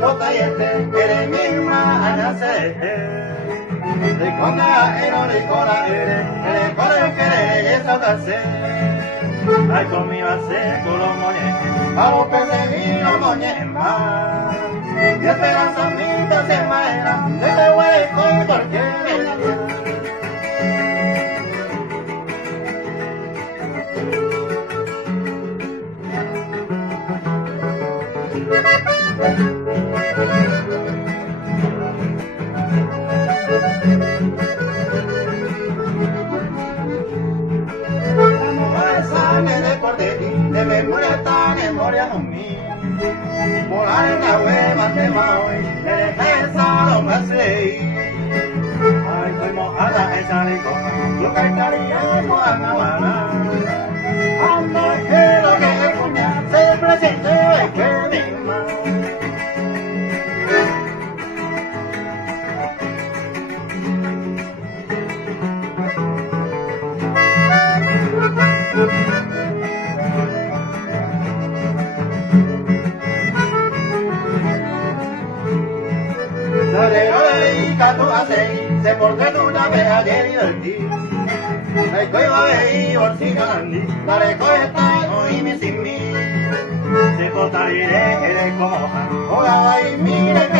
kota yete, ere misma anase. Rikona ero rikona ere kore kere eso kase. Ay conmigo hace colomoñe, vamos perseguir moñe más. Y esperanza minta se maera, se me hueco porque de memoria está memoria conmigo. Morar en la hueva de hoy, de defensa no me sé. Ay, estoy mojada esa rico, yo cantaría con Anabana. Anda, que lo que ponía, se presente que misma. Se porta una vez ayer y el día. La escuela de ir sin grandi, la recolecta hoy mi sin mí. Se porta diré como hola y mire.